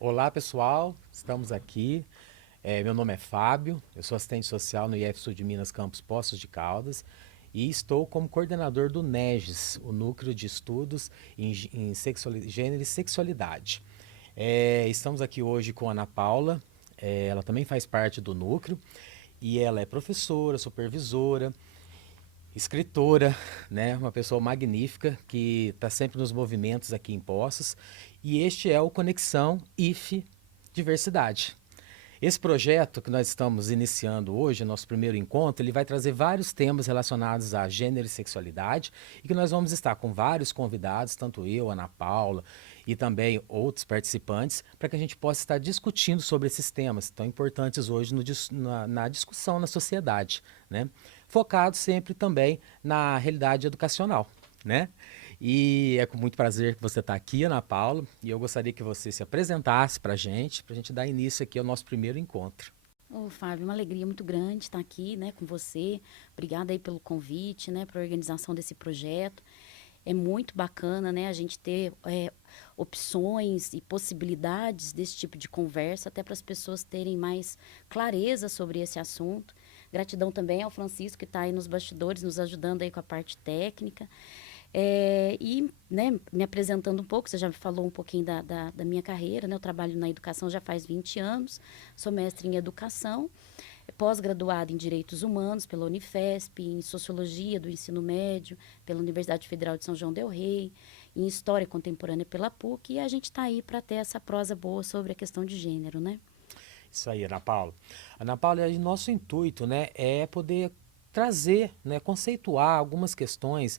Olá, pessoal. Estamos aqui. Meu nome é Fábio, eu sou assistente social no IF Sul de Minas Campos Poços de Caldas e estou como coordenador do NEGES, o Núcleo de Estudos em Gênero e Sexualidade. Estamos aqui hoje com a Ana Paula, ela também faz parte do núcleo e ela é professora, supervisora, escritora, né? Uma pessoa magnífica que está sempre nos movimentos aqui em Poços. E este é o Conexão IF Diversidade. Esse projeto que nós estamos iniciando hoje, nosso primeiro encontro, ele vai trazer vários temas relacionados a gênero e sexualidade e que nós vamos estar com vários convidados, tanto eu, Ana Paula e também outros participantes, para que a gente possa estar discutindo sobre esses temas tão importantes hoje na discussão na sociedade, né? Focado sempre também na realidade educacional, né? E é com muito prazer que você está aqui, Ana Paula, e eu gostaria que você se apresentasse para a gente dar início aqui ao nosso primeiro encontro. Ô, Fábio, uma alegria muito grande estar aqui, né, com você. Obrigada aí pelo convite, né, para a organização desse projeto. É muito bacana, né, a gente ter opções e possibilidades desse tipo de conversa, até para as pessoas terem mais clareza sobre esse assunto. Gratidão também ao Francisco, que está aí nos bastidores, nos ajudando aí com a parte técnica. Né, me apresentando um pouco, você já me falou um pouquinho da minha carreira, né? Eu trabalho na educação já faz 20 anos, sou mestre em educação, pós-graduada em Direitos Humanos pela Unifesp, em Sociologia do Ensino Médio pela Universidade Federal de São João del Rei, em História Contemporânea pela PUC, e a gente está aí para ter essa prosa boa sobre a questão de gênero, né? Isso aí, Ana Paula. Ana Paula, nosso intuito, né, é poder trazer, né, conceituar algumas questões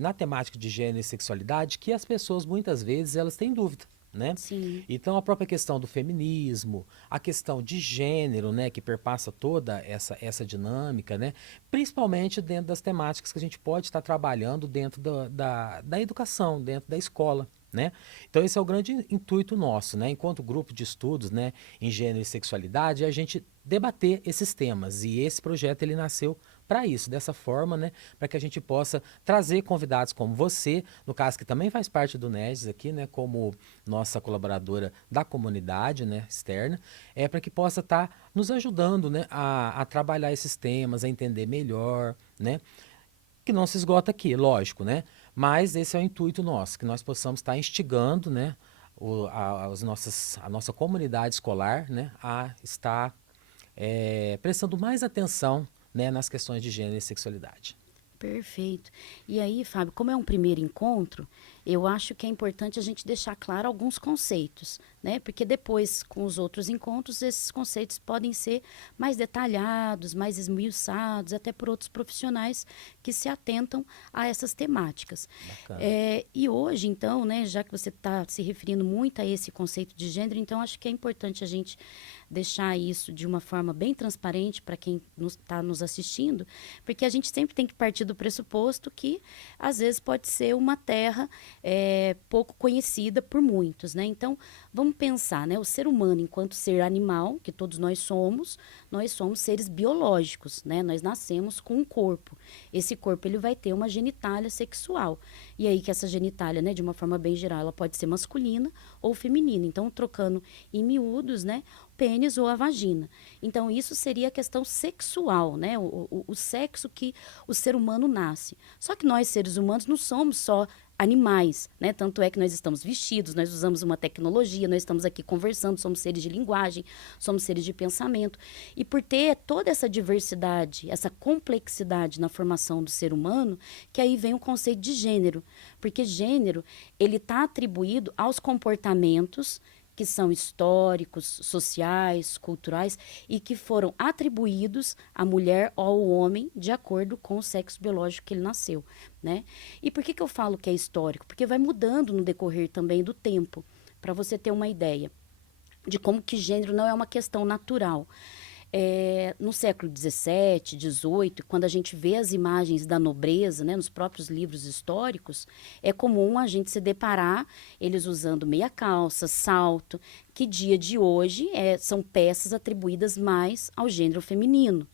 na temática de gênero e sexualidade que as pessoas muitas vezes elas têm dúvida. Né? Sim, Então a própria questão do feminismo, a questão de gênero, né, que perpassa toda essa dinâmica, né, principalmente dentro das temáticas que a gente pode estar trabalhando dentro da educação, dentro da escola. Né? Então esse é o grande intuito nosso, né? Enquanto grupo de estudos, né, em gênero e sexualidade, é a gente debater esses temas e esse projeto ele nasceu para isso, dessa forma, né, para que a gente possa trazer convidados como você, no caso que também faz parte do NES aqui, né, como nossa colaboradora da comunidade, né, externa, para que possa estar nos ajudando, né, a trabalhar esses temas, a entender melhor, né, que não se esgota aqui, lógico, né, mas esse é o intuito nosso, que nós possamos estar instigando, né, a nossa comunidade escolar, né, a estar prestando mais atenção, né, nas questões de gênero e sexualidade. perfeito. E aí, Fábio, como é um primeiro encontro, eu acho que é importante a gente deixar claro alguns conceitos, né? Porque depois, com os outros encontros, esses conceitos podem ser mais detalhados, mais esmiuçados, até por outros profissionais que se atentam a essas temáticas. Bacana. E hoje, então, né, já que você está se referindo muito a esse conceito de gênero, então acho que é importante a gente deixar isso de uma forma bem transparente para quem está nos assistindo, porque a gente sempre tem que partir do pressuposto que, às vezes, pode ser uma terra pouco conhecida por muitos, né? Então, vamos pensar, né? O ser humano, enquanto ser animal, que todos nós somos seres biológicos, né? Nós nascemos com um corpo. Esse corpo, ele vai ter uma genitália sexual. E aí que essa genitália, né, de uma forma bem geral, ela pode ser masculina ou feminina. Então, trocando em miúdos, né, o pênis ou a vagina. Então, isso seria a questão sexual, né, o sexo que o ser humano nasce. Só que nós, seres humanos, não somos só animais, né? Tanto é que nós estamos vestidos, nós usamos uma tecnologia, nós estamos aqui conversando, somos seres de linguagem, somos seres de pensamento. E por ter toda essa diversidade, essa complexidade na formação do ser humano, que aí vem o conceito de gênero. Porque gênero, ele está atribuído aos comportamentos que são históricos, sociais, culturais e que foram atribuídos à mulher ou ao homem de acordo com o sexo biológico que ele nasceu, né? E por que eu falo que é histórico? Porque vai mudando no decorrer também do tempo, para você ter uma ideia de como que gênero não é uma questão natural. No século XVII, XVIII, quando a gente vê as imagens da nobreza, né, nos próprios livros históricos, é comum a gente se deparar eles usando meia calça, salto, que dia de hoje são peças atribuídas mais ao gênero feminino.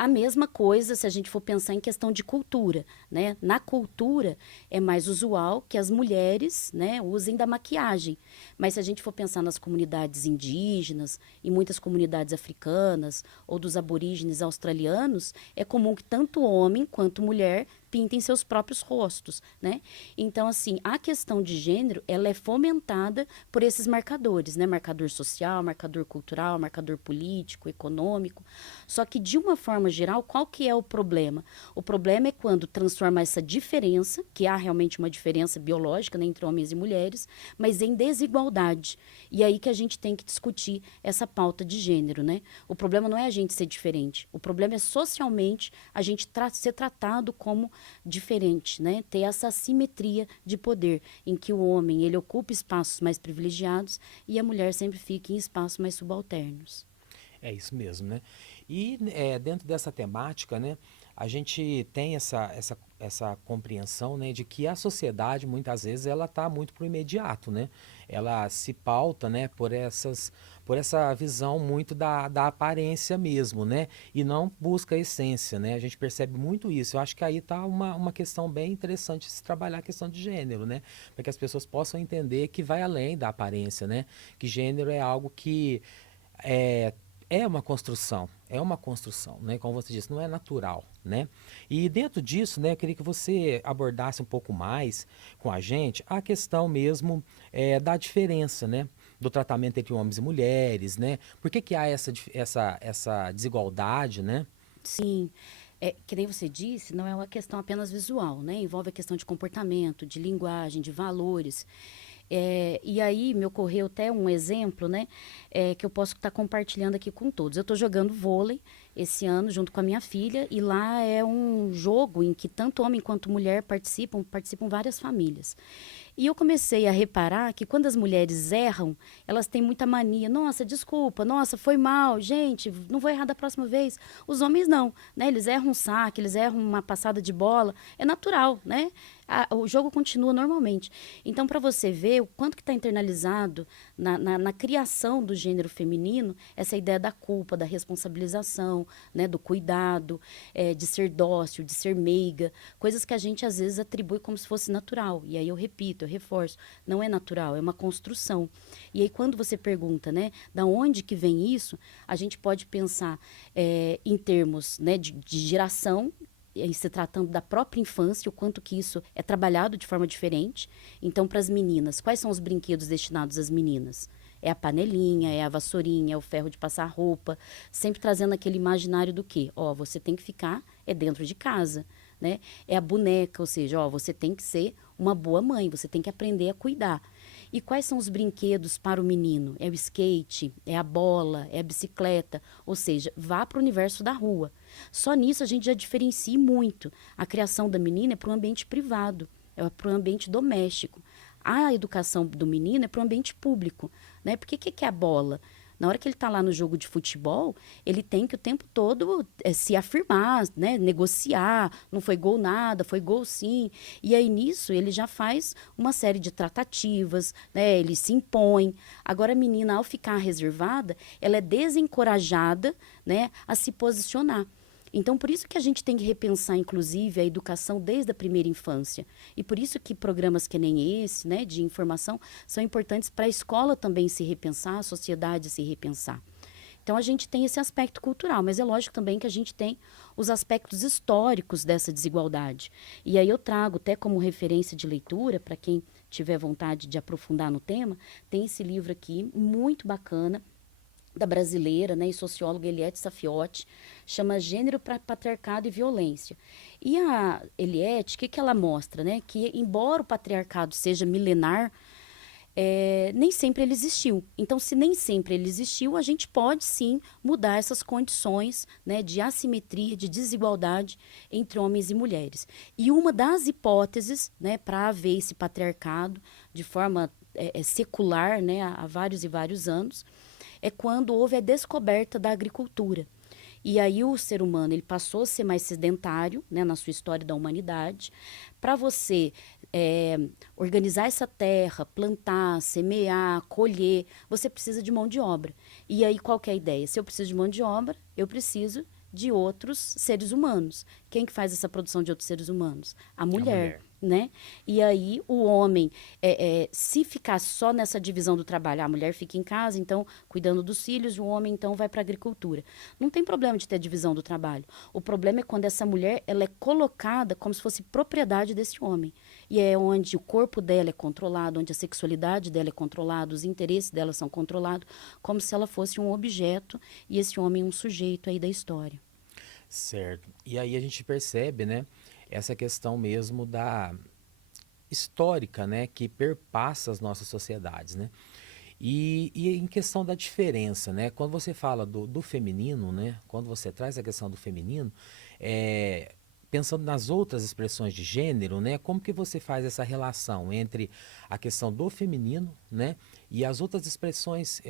A mesma coisa se a gente for pensar em questão de cultura, né? Na cultura é mais usual que as mulheres, né, usem da maquiagem. Mas se a gente for pensar nas comunidades indígenas e muitas comunidades africanas ou dos aborígenes australianos, é comum que tanto homem quanto mulher pintem seus próprios rostos, né? Então, assim, a questão de gênero, ela é fomentada por esses marcadores, né? Marcador social, marcador cultural, marcador político, econômico. Só que, de uma forma geral, qual que é o problema? O problema é quando transforma essa diferença, que há realmente uma diferença biológica, né, entre homens e mulheres, mas em desigualdade. E aí que a gente tem que discutir essa pauta de gênero, né? O problema não é a gente ser diferente, o problema é socialmente a gente ser tratado como diferente, né? Ter essa assimetria de poder, em que o homem ele ocupa espaços mais privilegiados e a mulher sempre fica em espaços mais subalternos. É isso mesmo, né? E dentro dessa temática, né, a gente tem essa compreensão, né, de que a sociedade, muitas vezes, ela está muito para o imediato, né? Ela se pauta, né, por essa visão muito da aparência mesmo, né? E não busca a essência, né? A gente percebe muito isso. Eu acho que aí está uma questão bem interessante de se trabalhar a questão de gênero, né? Para que as pessoas possam entender que vai além da aparência, né? Que gênero é algo que é, é uma construção, né? Como você disse, não é natural, né? E dentro disso, né, eu queria que você abordasse um pouco mais com a gente a questão mesmo da diferença, né? Do tratamento entre homens e mulheres, né? Por que que há essa desigualdade, né? Sim, que nem você disse, não é uma questão apenas visual, né? Envolve a questão de comportamento, de linguagem, de valores. E aí me ocorreu até um exemplo, né, que eu posso estar compartilhando aqui com todos. Eu estou jogando vôlei esse ano junto com a minha filha e lá é um jogo em que tanto homem quanto mulher participam várias famílias. E eu comecei a reparar que quando as mulheres erram, elas têm muita mania. Nossa, desculpa, nossa, foi mal, gente, não vou errar da próxima vez. Os homens não, né? Eles erram um saque, eles erram uma passada de bola. É natural, né? O jogo continua normalmente. Então, para você ver o quanto que está internalizado na criação do gênero feminino, essa ideia da culpa, da responsabilização, né? Do cuidado, de ser dócil, de ser meiga, coisas que a gente às vezes atribui como se fosse natural. E aí eu repito, eu reforço, não é natural, é uma construção. E aí quando você pergunta, né, da onde que vem isso, a gente pode pensar em termos, né, de geração, em se tratando da própria infância, o quanto que isso é trabalhado de forma diferente. Então, para as meninas, quais são os brinquedos destinados às meninas? É a panelinha, é a vassourinha, é o ferro de passar roupa, sempre trazendo aquele imaginário do quê? Ó, você tem que ficar dentro de casa, né? É a boneca, ou seja, ó, você tem que ser uma boa mãe, você tem que aprender a cuidar. E quais são os brinquedos para o menino? É o skate, é a bola, é a bicicleta, ou seja, vá para o universo da rua. Só nisso a gente já diferencia muito. A criação da menina é para o ambiente privado, é para o ambiente doméstico. A educação do menino é para o ambiente público, né? Porque o que é a bola? Na hora que ele está lá no jogo de futebol, ele tem que o tempo todo se afirmar, né? Negociar. Não foi gol nada, foi gol sim. E aí nisso ele já faz uma série de tratativas, né? Ele se impõe. Agora a menina, ao ficar reservada, ela é desencorajada, né, a se posicionar. Então, por isso que a gente tem que repensar, inclusive, a educação desde a primeira infância. E por isso que programas que nem esse, né, de informação, são importantes para a escola também se repensar, a sociedade se repensar. Então, a gente tem esse aspecto cultural, mas é lógico também que a gente tem os aspectos históricos dessa desigualdade. E aí eu trago até como referência de leitura, para quem tiver vontade de aprofundar no tema, tem esse livro aqui, muito bacana, da brasileira, né, e socióloga Eliette Safiotti, chama Gênero para Patriarcado e Violência. E a Eliette, o que ela mostra? Né? Que, embora o patriarcado seja milenar, nem sempre ele existiu. Então, se nem sempre ele existiu, a gente pode sim mudar essas condições, né, de assimetria, de desigualdade entre homens e mulheres. E uma das hipóteses, né, para haver esse patriarcado de forma secular, né, há vários e vários anos, é quando houve a descoberta da agricultura. E aí o ser humano ele passou a ser mais sedentário, né, na sua história da humanidade. Para você organizar essa terra, plantar, semear, colher, você precisa de mão de obra. E aí qual que é a ideia? Se eu preciso de mão de obra, eu preciso de outros seres humanos. Quem que faz essa produção de outros seres humanos? A mulher. Né? E aí o homem, se ficar só nessa divisão do trabalho, a mulher fica em casa, então, cuidando dos filhos, o homem, então, vai para a agricultura. Não tem problema de ter divisão do trabalho. O problema é quando essa mulher, ela é colocada como se fosse propriedade desse homem. E é onde o corpo dela é controlado, onde a sexualidade dela é controlada, os interesses dela são controlados, como se ela fosse um objeto e esse homem um sujeito aí da história. Certo. E aí a gente percebe, né, essa questão mesmo da histórica, né, que perpassa as nossas sociedades, né? E em questão da diferença, né? Quando você fala do feminino, né? Quando você traz a questão do feminino, é, pensando nas outras expressões de gênero, né? Como que você faz essa relação entre a questão do feminino, né? E as outras expressões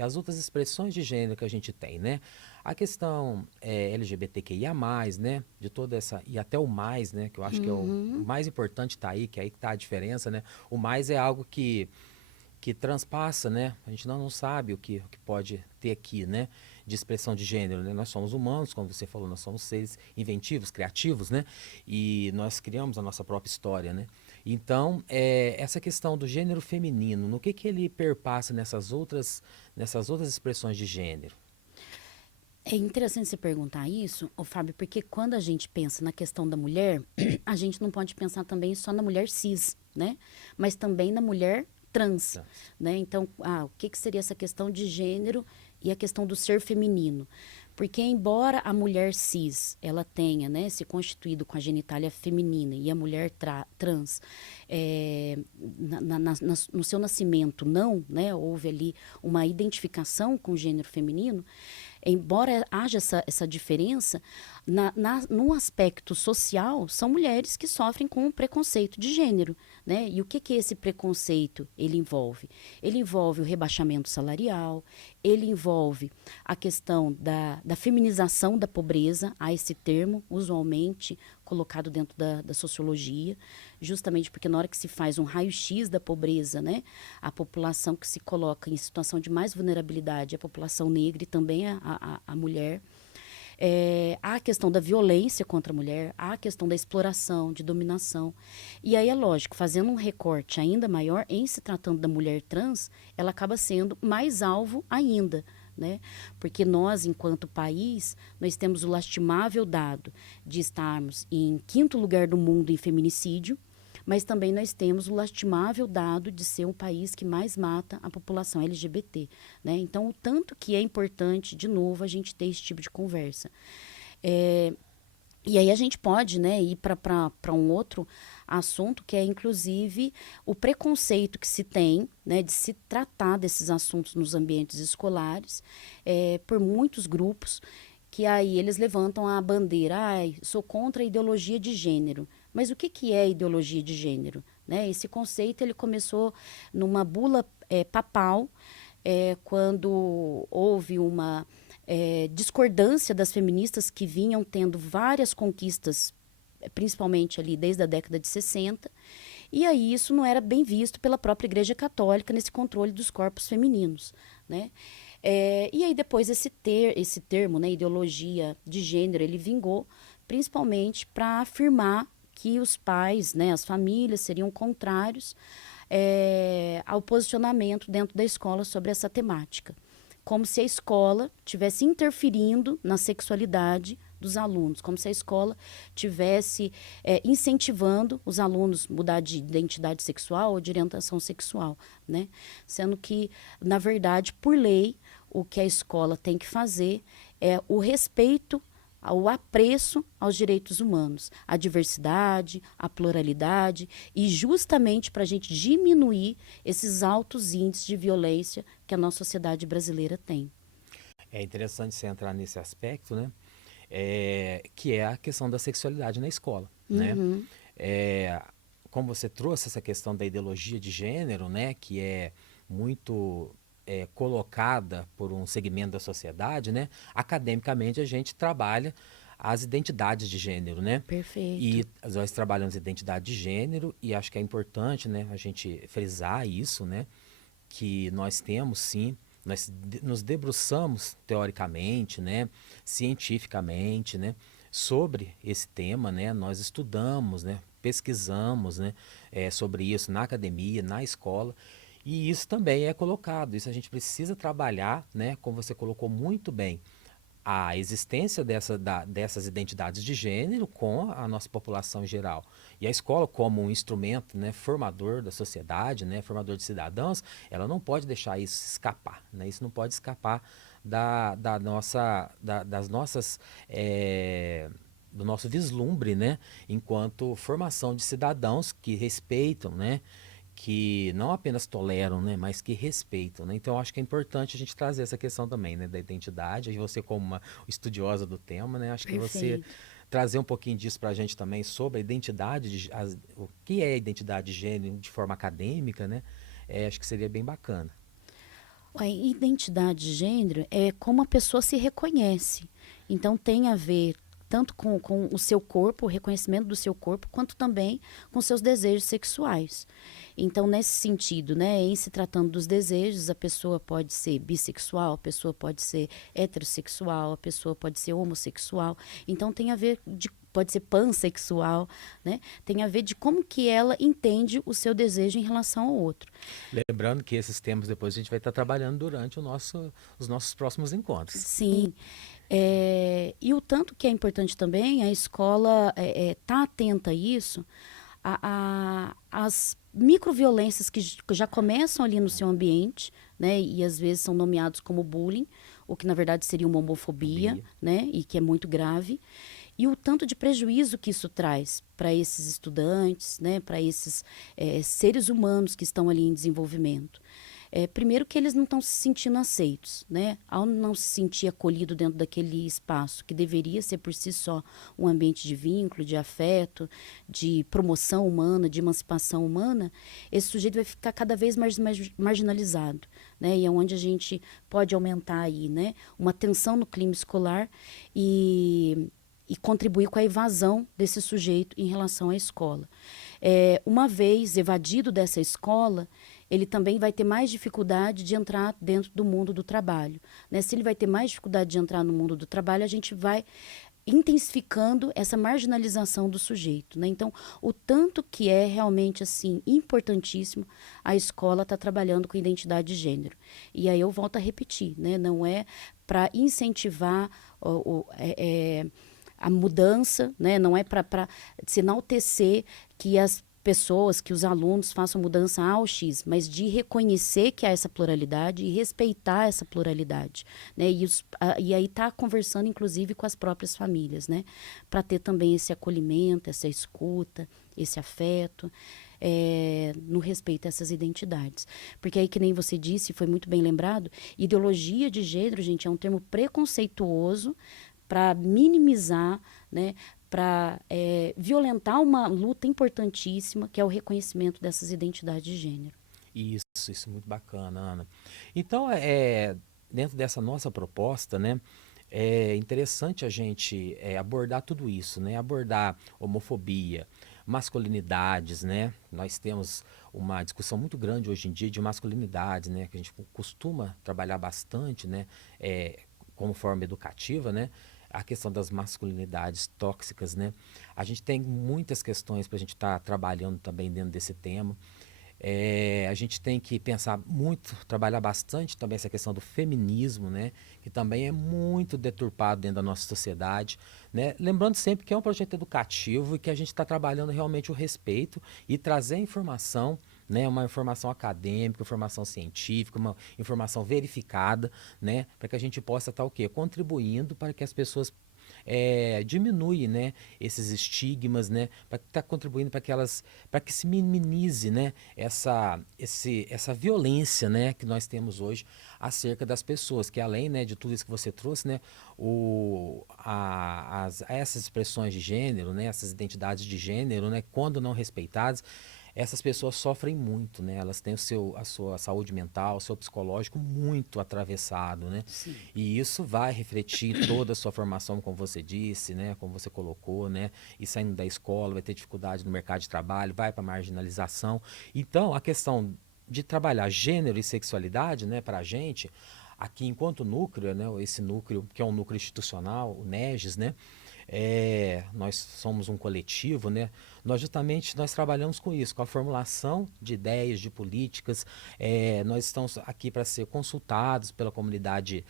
de gênero que a gente tem, né? A questão LGBTQIA+, né? De toda essa, e até o mais, né? Que eu acho que é o mais importante tá aí, que é aí que tá a diferença, né? O mais é algo que transpassa, né? A gente não sabe o que pode ter aqui, né? De expressão de gênero, né? Nós somos humanos, como você falou, nós somos seres inventivos, criativos, né? E nós criamos a nossa própria história, né? Então, essa questão do gênero feminino, no que ele perpassa nessas outras expressões de gênero? É interessante você perguntar isso, ô Fábio, porque quando a gente pensa na questão da mulher, a gente não pode pensar também só na mulher cis, né? Mas também na mulher trans, Tá. né? Então, o que seria essa questão de gênero e a questão do ser feminino? Porque embora a mulher cis, ela tenha, né, se constituído com a genitália feminina e a mulher trans, no seu nascimento não, né, houve ali uma identificação com o gênero feminino, embora haja essa diferença, no aspecto social, são mulheres que sofrem com o preconceito de gênero, né? E o que esse preconceito ele envolve? Ele envolve o rebaixamento salarial, ele envolve a questão da feminização da pobreza, há esse termo usualmente colocado dentro da sociologia, justamente porque na hora que se faz um raio-x da pobreza, né, a população que se coloca em situação de mais vulnerabilidade é a população negra e também a mulher. Há a questão da violência contra a mulher, há a questão da exploração, de dominação. E aí é lógico, fazendo um recorte ainda maior, em se tratando da mulher trans, ela acaba sendo mais alvo ainda. Né? Porque nós, enquanto país, nós temos o lastimável dado de estarmos em 5º lugar do mundo em feminicídio, mas também nós temos o lastimável dado de ser um país que mais mata a população LGBT. Né? Então, o tanto que é importante, de novo, a gente ter esse tipo de conversa. E aí a gente pode, né, ir para um outro assunto, que é, inclusive, o preconceito que se tem, né, de se tratar desses assuntos nos ambientes escolares, por muitos grupos, que aí eles levantam a bandeira, sou contra a ideologia de gênero. Mas o que é ideologia de gênero? Né? Esse conceito ele começou numa bula papal, quando houve uma discordância das feministas que vinham tendo várias conquistas, principalmente ali desde a década de 60, e aí isso não era bem visto pela própria Igreja Católica nesse controle dos corpos femininos, né? E aí depois esse termo, né, ideologia de gênero, ele vingou principalmente para afirmar que os pais, né, as famílias seriam contrários ao posicionamento dentro da escola sobre essa temática. Como se a escola estivesse interferindo na sexualidade dos alunos, como se a escola estivesse incentivando os alunos a mudar de identidade sexual ou de orientação sexual, né? Sendo que, na verdade, por lei, o que a escola tem que fazer é o respeito, o apreço aos direitos humanos, à diversidade, à pluralidade, e justamente para a gente diminuir esses altos índices de violência que a nossa sociedade brasileira tem. É interessante você entrar nesse aspecto, né? Que é a questão da sexualidade na escola, né? É, como você trouxe essa questão da ideologia de gênero, né? Que é muito colocada por um segmento da sociedade, né? Academicamente a gente trabalha as identidades de gênero, né? Perfeito. E nós trabalhamos identidade de gênero e acho que é importante, né? A gente frisar isso, né? Que nós temos sim nos debruçamos teoricamente, né, cientificamente, né, sobre esse tema, né, nós estudamos, né, pesquisamos, né, sobre isso na academia, na escola, e isso também é colocado, isso a gente precisa trabalhar, né, como você colocou muito bem, a existência dessas identidades de gênero com a nossa população em geral. E a escola, como um instrumento, né, formador da sociedade, né, formador de cidadãos, ela não pode deixar isso escapar. Né? Isso não pode escapar das nossas. Do nosso vislumbre, né, enquanto formação de cidadãos que respeitam, né, que não apenas toleram, né, mas que respeitam, né? Então, acho que é importante a gente trazer essa questão também, né, da identidade. E você, como uma estudiosa do tema, né, acho que você Perfeito. trazer um pouquinho disso para a gente também sobre a identidade, o que é a identidade de gênero de forma acadêmica, né? Acho que seria bem bacana. A identidade de gênero é como a pessoa se reconhece. Então, tem a ver tanto com o seu corpo, o reconhecimento do seu corpo, quanto também com seus desejos sexuais. Então, nesse sentido, né, em se tratando dos desejos, a pessoa pode ser bissexual, a pessoa pode ser heterossexual, a pessoa pode ser homossexual. Então, tem a ver pode ser pansexual, né? Tem a ver de como que ela entende o seu desejo em relação ao outro. Lembrando que esses temas depois a gente vai estar trabalhando durante os nossos próximos encontros. Sim. E o tanto que é importante também a escola tá atenta a isso, as microviolências que já começam ali no seu ambiente, né, e às vezes são nomeados como bullying, o que na verdade seria uma homofobia, Fobia. né, e que é muito grave, e o tanto de prejuízo que isso traz para esses estudantes, né, para esses seres humanos que estão ali em desenvolvimento. Primeiro que eles não estão se sentindo aceitos, né? Ao não se sentir acolhido dentro daquele espaço, que deveria ser por si só um ambiente de vínculo, de afeto, de promoção humana, de emancipação humana, esse sujeito vai ficar cada vez mais marginalizado, né? E é onde a gente pode aumentar aí, né, uma tensão no clima escolar e contribuir com a evasão desse sujeito em relação à escola. Uma vez evadido dessa escola, ele também vai ter mais dificuldade de entrar dentro do mundo do trabalho. Né? Se ele vai ter mais dificuldade de entrar no mundo do trabalho, a gente vai intensificando essa marginalização do sujeito. Né? Então, o tanto que é realmente assim importantíssimo a escola estar trabalhando com identidade de gênero. E aí eu volto a repetir, né? Não é para incentivar a mudança, né? Não é para se enaltecer que as pessoas, que os alunos façam mudança ao X, mas de reconhecer que há essa pluralidade e respeitar essa pluralidade, né? E aí tá conversando, inclusive, com as próprias famílias, né? Para ter também esse acolhimento, essa escuta, esse afeto, no respeito a essas identidades. Porque aí, que nem você disse, foi muito bem lembrado, ideologia de gênero, gente, é um termo preconceituoso para minimizar, né? Para violentar uma luta importantíssima, que é o reconhecimento dessas identidades de gênero. Isso é muito bacana, Ana. Então, dentro dessa nossa proposta, né, é interessante a gente abordar tudo isso, né, abordar homofobia, masculinidades, né, nós temos uma discussão muito grande hoje em dia de masculinidades, né, que a gente costuma trabalhar bastante, né, como forma educativa, né, a questão das masculinidades tóxicas, né, a gente tem muitas questões para a gente estar trabalhando também dentro desse tema. A gente tem que pensar muito, trabalhar bastante também essa questão do feminismo, né? Que também é muito deturpado dentro da nossa sociedade, né? Lembrando sempre que é um projeto educativo e que a gente está trabalhando realmente o respeito e trazer informação, né? Uma informação acadêmica, informação científica, uma informação verificada, né? Para que a gente possa estar o quê? Contribuindo para que as pessoas diminui, né, esses estigmas, né, para que está contribuindo para que se minimize, né, essa violência, né, que nós temos hoje acerca das pessoas, que além, né, de tudo isso que você trouxe, né, essas expressões de gênero, né, essas identidades de gênero, né, quando não respeitadas, essas pessoas sofrem muito, né? Elas têm a sua saúde mental, o seu psicológico muito atravessado, né? Sim. E isso vai refletir em toda a sua formação, como você disse, né? Como você colocou, né? E saindo da escola, vai ter dificuldade no mercado de trabalho, vai para a marginalização. Então, a questão de trabalhar gênero e sexualidade, né, para a gente, aqui enquanto núcleo, né, esse núcleo que é um núcleo institucional, o NEGES, né, nós somos um coletivo, né? Nós trabalhamos com isso, com a formulação de ideias, de políticas. Nós estamos aqui para ser consultados pela comunidade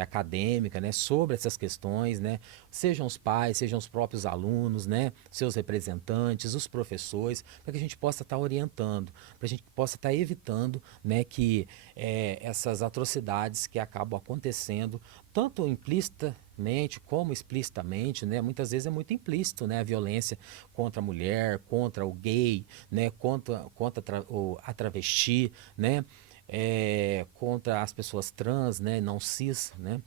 acadêmica, né? Sobre essas questões, né? Sejam os pais, sejam os próprios alunos, né? Seus representantes, os professores, para que a gente possa estar orientando, para a gente possa estar evitando, né? Que essas atrocidades que acabam acontecendo, tanto implícitamente como explicitamente, né? Muitas vezes é muito implícito, né? A violência contra a mulher, contra o gay, né? Contra a travesti, né? Contra as pessoas trans, né? Não cis, né?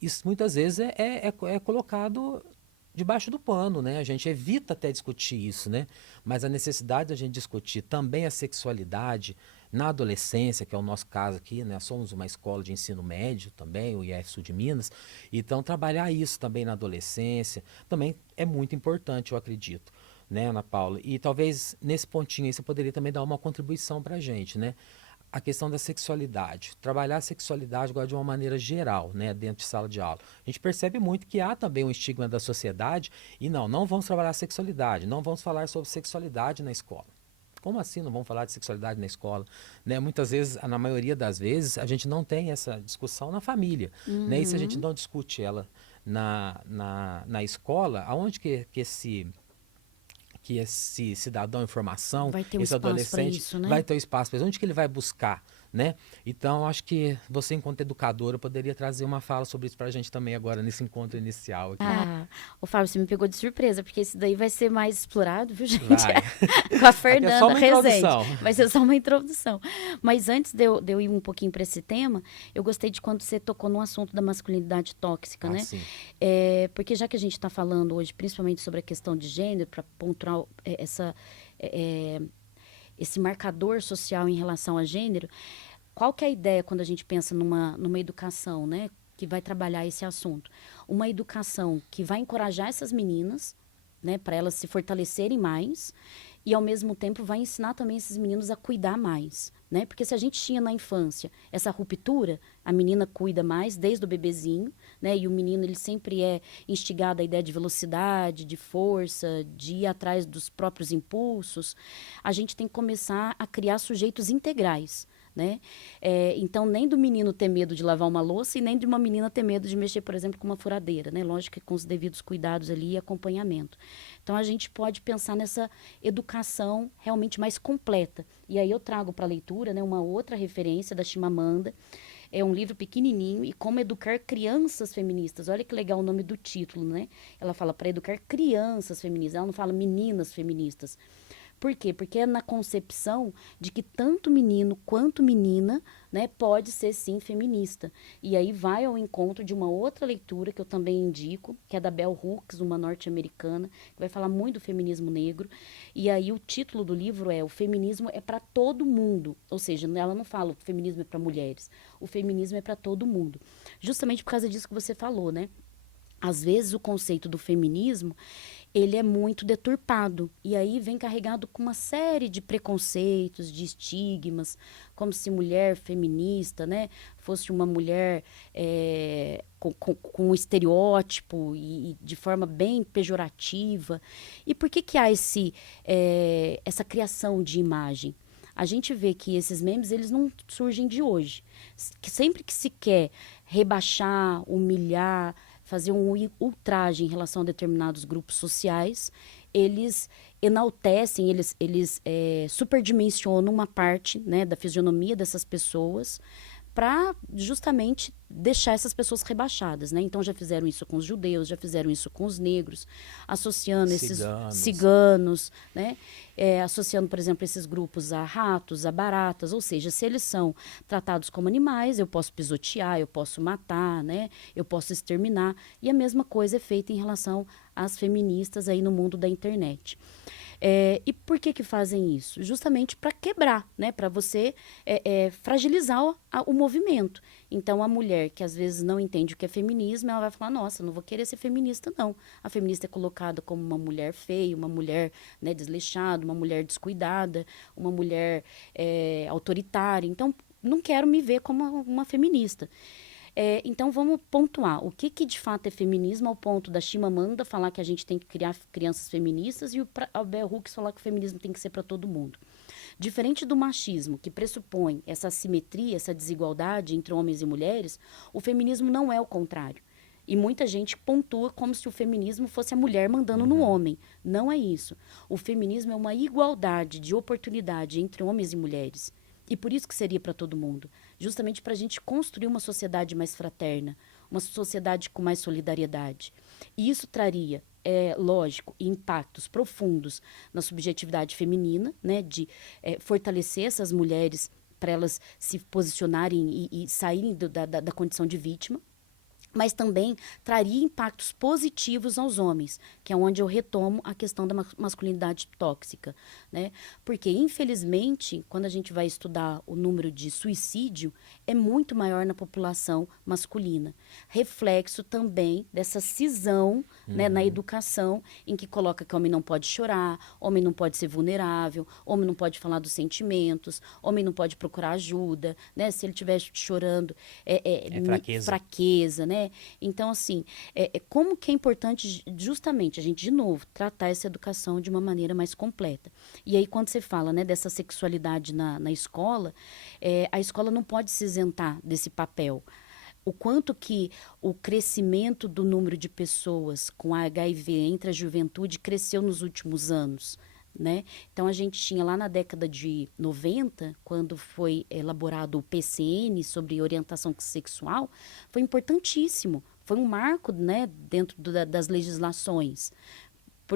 Isso muitas vezes é colocado debaixo do pano, né? A gente evita até discutir isso, né? Mas a necessidade da gente discutir também a sexualidade na adolescência, que é o nosso caso aqui, né? Somos uma escola de ensino médio também, o IF Sul de Minas, então trabalhar isso também na adolescência também é muito importante, eu acredito, né, Ana Paula? E talvez nesse pontinho aí você poderia também dar uma contribuição para a gente, né? A questão da sexualidade, trabalhar a sexualidade agora de uma maneira geral, né, dentro de sala de aula. A gente percebe muito que há também um estigma da sociedade e não vamos trabalhar a sexualidade, não vamos falar sobre sexualidade na escola. Como assim não vamos falar de sexualidade na escola? Né? Muitas vezes, na maioria das vezes, a gente não tem essa discussão na família. Né? E se a gente não discute ela na escola, aonde que esse cidadão em formação, Vai ter um esse espaço para adolescente, isso, né? vai ter um espaço para isso? Onde que ele vai buscar, né? Então, acho que você, enquanto educadora, poderia trazer uma fala sobre isso para a gente também agora, nesse encontro inicial aqui. Ô Fábio, você me pegou de surpresa, porque esse daí vai ser mais explorado, viu, gente? Vai. Com a Aqui é Fernanda só uma Rezende. introdução. Vai ser só uma introdução. Mas antes de eu ir um pouquinho para esse tema, eu gostei de quando você tocou no assunto da masculinidade tóxica, né? Sim. Porque já que a gente está falando hoje, principalmente sobre a questão de gênero, para pontuar esse marcador social em relação a gênero, qual que é a ideia quando a gente pensa numa educação, né, que vai trabalhar esse assunto? Uma educação que vai encorajar essas meninas, né, para elas se fortalecerem mais e, ao mesmo tempo, vai ensinar também esses meninos a cuidar mais, né? Porque se a gente tinha na infância essa ruptura, a menina cuida mais desde o bebezinho, né? E o menino, ele sempre é instigado à ideia de velocidade, de força, de ir atrás dos próprios impulsos. A gente tem que começar a criar sujeitos integrais, né? Então, nem do menino ter medo de lavar uma louça e nem de uma menina ter medo de mexer, por exemplo, com uma furadeira, né? Lógico que com os devidos cuidados ali e acompanhamento. Então, a gente pode pensar nessa educação realmente mais completa. E aí eu trago para a leitura, né, uma outra referência da Chimamanda. É um livro pequenininho, e Como Educar Crianças Feministas. Olha que legal o nome do título, né? Ela fala para educar crianças feministas, ela não fala meninas feministas. Por quê? Porque é na concepção de que tanto menino quanto menina, né, pode ser sim feminista. E aí vai ao encontro de uma outra leitura que eu também indico, que é da Bell Hooks, uma norte-americana, que vai falar muito do feminismo negro. E aí o título do livro é O Feminismo é para todo mundo. Ou seja, ela não fala o feminismo é para mulheres, o feminismo é para todo mundo. Justamente por causa disso que você falou, né? Às vezes o conceito do feminismo, ele é muito deturpado. E aí vem carregado com uma série de preconceitos, de estigmas, como se mulher feminista, né, fosse uma mulher com um estereótipo e de forma bem pejorativa. E por que há essa criação de imagem? A gente vê que esses memes, eles não surgem de hoje. Que sempre que se quer rebaixar, humilhar, fazer um ultraje em relação a determinados grupos sociais, eles enaltecem, eles superdimensionam uma parte, né, da fisionomia dessas pessoas para justamente deixar essas pessoas rebaixadas, né? Então já fizeram isso com os judeus, já fizeram isso com os negros, associando esses ciganos, né? Associando, por exemplo, esses grupos a ratos, a baratas, ou seja, se eles são tratados como animais, eu posso pisotear, eu posso matar, né? Eu posso exterminar. E a mesma coisa é feita em relação às feministas aí no mundo da internet. E por que fazem isso? Justamente para quebrar, né? Para você fragilizar o movimento. Então, a mulher que às vezes não entende o que é feminismo, ela vai falar, nossa, não vou querer ser feminista, não. A feminista é colocada como uma mulher feia, uma mulher, né, desleixada, uma mulher descuidada, uma mulher autoritária. Então, não quero me ver como uma feminista. Então, vamos pontuar. O que de fato é feminismo ao ponto da Chimamanda falar que a gente tem que criar crianças feministas e o Bell Hooks falar que o feminismo tem que ser para todo mundo. Diferente do machismo, que pressupõe essa assimetria, essa desigualdade entre homens e mulheres, o feminismo não é o contrário. E muita gente pontua como se o feminismo fosse a mulher mandando no homem. Não é isso. O feminismo é uma igualdade de oportunidade entre homens e mulheres. E por isso que seria para todo mundo. Justamente para a gente construir uma sociedade mais fraterna, uma sociedade com mais solidariedade. E isso traria, lógico, impactos profundos na subjetividade feminina, né, de fortalecer essas mulheres para elas se posicionarem e saírem da condição de vítima. Mas também traria impactos positivos aos homens, que é onde eu retomo a questão da masculinidade tóxica, né? Porque, infelizmente, quando a gente vai estudar o número de suicídio, é muito maior na população masculina. Reflexo também dessa cisão, né, na educação, em que coloca que homem não pode chorar, homem não pode ser vulnerável, homem não pode falar dos sentimentos, homem não pode procurar ajuda, né? Se ele estiver chorando, fraqueza, né? Então, assim, como que é importante justamente a gente, de novo, tratar essa educação de uma maneira mais completa. E aí, quando você fala, né, dessa sexualidade na escola, a escola não pode se isentar desse papel. O quanto que o crescimento do número de pessoas com HIV entre a juventude cresceu nos últimos anos, né? Então, a gente tinha lá na década de 90, quando foi elaborado o PCN sobre orientação sexual, foi importantíssimo. Foi um marco, né, dentro das legislações.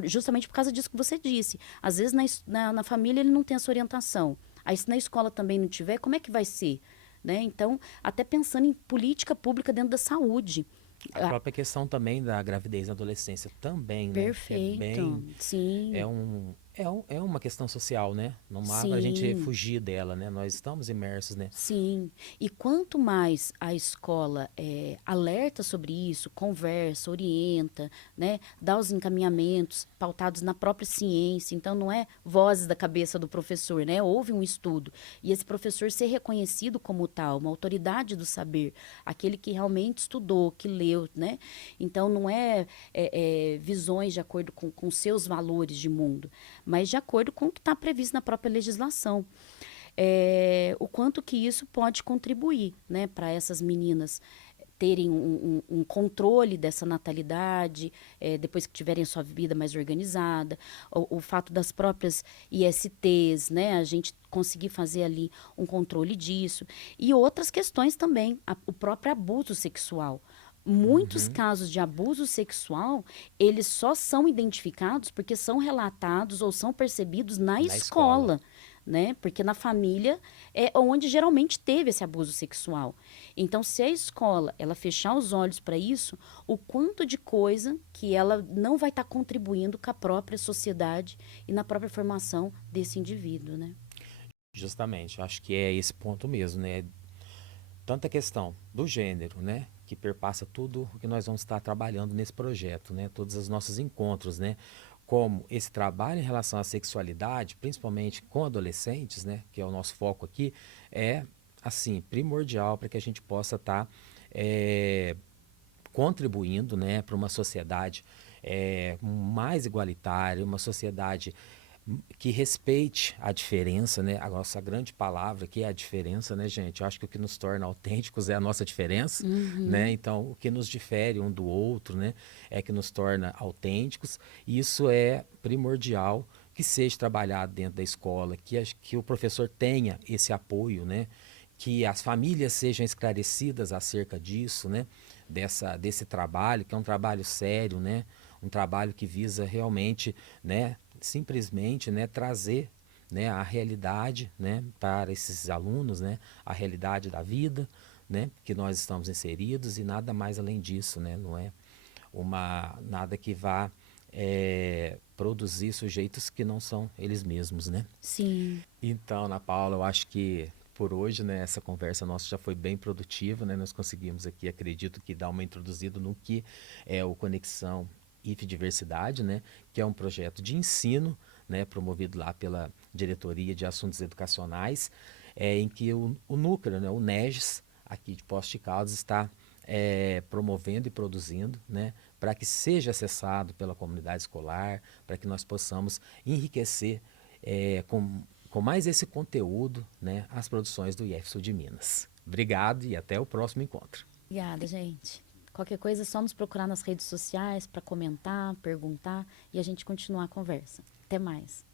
Justamente por causa disso que você disse. Às vezes, na família, ele não tem essa orientação. Aí, se na escola também não tiver, como é que vai ser? Né? Então, até pensando em política pública dentro da saúde. A própria questão também da gravidez na adolescência também, né? Perfeito, Que é bem, sim. é uma questão social, né? Não dá pra gente Sim. fugir dela, né? Nós estamos imersos, né? Sim, e quanto mais a escola alerta sobre isso, conversa, orienta, né, dá os encaminhamentos pautados na própria ciência, então não é vozes da cabeça do professor, né, houve um estudo, e esse professor ser reconhecido como tal, uma autoridade do saber, aquele que realmente estudou, que leu, né, então não visões de acordo com seus valores de mundo, mas de acordo com o que está previsto na própria legislação. O quanto que isso pode contribuir, né, para essas meninas terem um controle dessa natalidade, depois que tiverem a sua vida mais organizada, o fato das próprias ISTs, né, a gente conseguir fazer ali um controle disso, e outras questões também, o próprio abuso sexual. Muitos casos de abuso sexual, eles só são identificados porque são relatados ou são percebidos na escola. Né? Porque na família é onde geralmente teve esse abuso sexual. Então, se a escola ela fechar os olhos para isso, o quanto de coisa que ela não vai estar contribuindo com a própria sociedade e na própria formação desse indivíduo, né? Justamente, acho que é esse ponto mesmo, né? Tanta questão do gênero, né? Que perpassa tudo o que nós vamos estar trabalhando nesse projeto, né? Todos os nossos encontros, né? Como esse trabalho em relação à sexualidade, principalmente com adolescentes, né? Que é o nosso foco aqui, é, assim, primordial para que a gente possa estar contribuindo, né? Para uma sociedade mais igualitária, uma sociedade que respeite a diferença, né? A nossa grande palavra aqui é a diferença, né, gente? Eu acho que o que nos torna autênticos é a nossa diferença, né? Então, o que nos difere um do outro, né, é que nos torna autênticos. E isso é primordial que seja trabalhado dentro da escola, que o professor tenha esse apoio, né? Que as famílias sejam esclarecidas acerca disso, né? Desse trabalho, que é um trabalho sério, né? Um trabalho que visa realmente, né, simplesmente, né, trazer, né, a realidade, né, para esses alunos, né, a realidade da vida, né, que nós estamos inseridos, e nada mais além disso, né, não é nada que vá produzir sujeitos que não são eles mesmos, né? Sim. Então, Ana Paula, eu acho que por hoje, né, essa conversa nossa já foi bem produtiva, né? Nós conseguimos aqui, acredito que dar uma introduzida no que é o Conexão IF Diversidade, né? Que é um projeto de ensino, né, promovido lá pela Diretoria de Assuntos Educacionais, em que o núcleo, né, o NEGES, aqui de Poços de Caldas, está promovendo e produzindo, né, para que seja acessado pela comunidade escolar, para que nós possamos enriquecer com mais esse conteúdo, né, as produções do IF Sul de Minas. Obrigado e até o próximo encontro. Obrigada, gente. Qualquer coisa é só nos procurar nas redes sociais para comentar, perguntar e a gente continuar a conversa. Até mais.